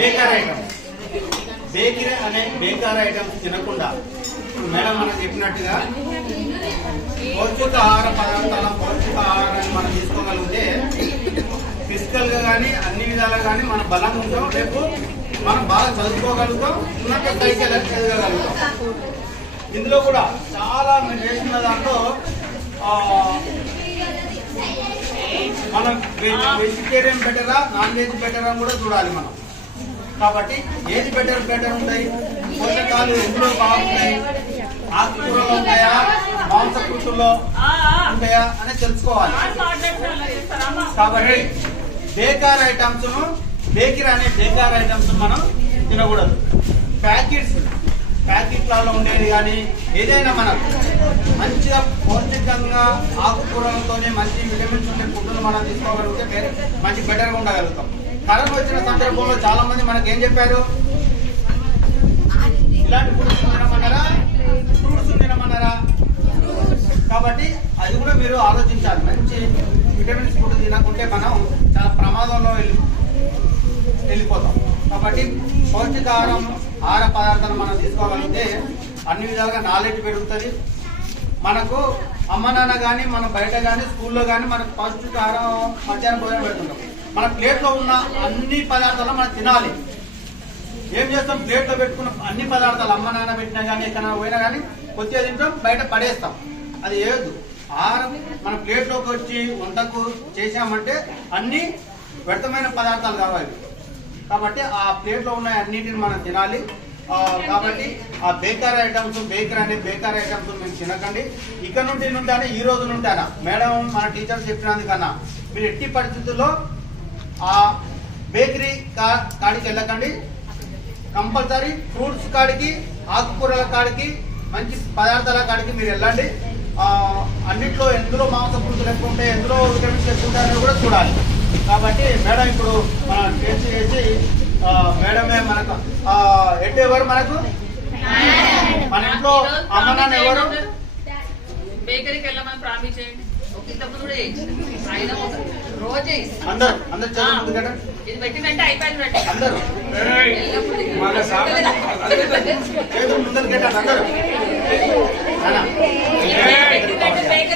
Bakery items. Bakery అనే bakery items తినకుండా madam మనం చెప్పినట్టుగా పౌష్టికాహార పదార్థాల పౌష్టికాహారాన్ని మనం తీసుకోగలిగితే ఫిజికల్ గా కానీ అన్ని విధాలుగా కానీ మనం బలంగా ఉంటాం. రేపు మనం బాగా చదువుకోగలుగుతాం, ఉన్నత స్థాయికి ఎదగలుగుతాం. ఇందులో కూడా చాలా మేము చేస్తున్న దాంట్లో మనం వెజిటేరియన్ బెటరా నాన్ వెజ్ బెటరా కూడా చూడాలి మనం. కాబట్టి ఏది బెటర్ ఉంటాయి, పోషకాలు ఎందులో బాగుంటాయి, ఆకుకూరలో ఉంటాయా మాంసకృతుల్లో ఉంటాయా అని తెలుసుకోవాలి. కాబట్టి బేకరీ ఐటమ్స్ బేకరీ అనే బేకరీ ఐటమ్స్ మనం తినకూడదు. ప్యాకెట్లలో ఉండేది కానీ ఏదైనా మనం మంచిగా పౌష్టికంగా ఆకుకూరలతోనే మంచి విటమిన్స్ ఉండే ఫుడ్ను మనం తీసుకోగలిగితే మంచి బెటర్గా ఉండగలుగుతాం. కరోనా వచ్చిన సందర్భంలో చాలా మంది మనకి ఏం చెప్పారు, ఇలాంటి ఫుడ్స్ తినమన్నారా, ఫ్రూట్స్ తినమన్నారా. కాబట్టి అది కూడా మీరు ఆలోచించాలి. మంచి విటమిన్స్ ఫుడ్ తినకుంటే మనం చాలా ప్రమాదంలో వెళ్ళిపోతాం. కాబట్టి పౌష్టికాహారం ఆహార పదార్థాలు మనం తీసుకోగలిగితే అన్ని విధాలుగా నాలెడ్జ్ పెరుగుతుంది. మనకు అమ్మ నాన్న కానీ మన బయట కానీ స్కూల్లో కానీ మనకు పౌష్టికాహారం మధ్యాహ్నం భోజనం పెడుతుంటాం. మన ప్లేట్లో ఉన్న అన్ని పదార్థాలు మనం తినాలి. ఏం చేస్తాం, ప్లేట్లో పెట్టుకున్న అన్ని పదార్థాలు అమ్మ నాన్న పెట్టినా కానీ ఎక్కడ పోయినా కానీ కొద్దిగా తింటాం, బయట పడేస్తాం. అది ఏదు ఆహారం మన ప్లేట్లోకి వచ్చి వంటకు చేసామంటే అన్ని వ్యర్థమైన పదార్థాలు కావాలి. కాబట్టి ఆ ప్లేట్లో ఉన్న అన్నింటిని మనం తినాలి. కాబట్టి ఆ బేకరీ ఐటమ్స్ బేకరీ ఐటమ్స్ మీరు తినకండి. ఇక్కడ నుండి ఈ రోజు నుండి మేడం మన టీచర్స్ చెప్పినందుకన్నా మీరు ఎట్టి పరిస్థితుల్లో ఆ బేకరీ కాడికి వెళ్ళకండి. కంపల్సరీ ఫ్రూట్స్ కాడికి, ఆకుకూరల కాడికి, మంచి పదార్థాల కాడికి మీరు వెళ్ళండి. అన్నిట్లో ఎందులో మాంసకృతులు ఎక్కువ ఉంటాయి, ఎందులో విటమిన్స్ ఎక్కువ ఉంటాయని కూడా చూడాలి. కాబట్టి మేడం ఇప్పుడు మనం టేస్ట్ చేసి మేడమే మనకు హెడ్ ఎవరు, మనకు మన ఇంట్లో అమ్మ నాన్న ఎవరు, బేకరీకి వెళ్ళమని ప్రామిస్ చేయండి. అందరూ చదువుతుంది కదా, ఇది పెట్టిందంటే అయిపోయింది. అందరూ చేతులు ముందరికి అందరూ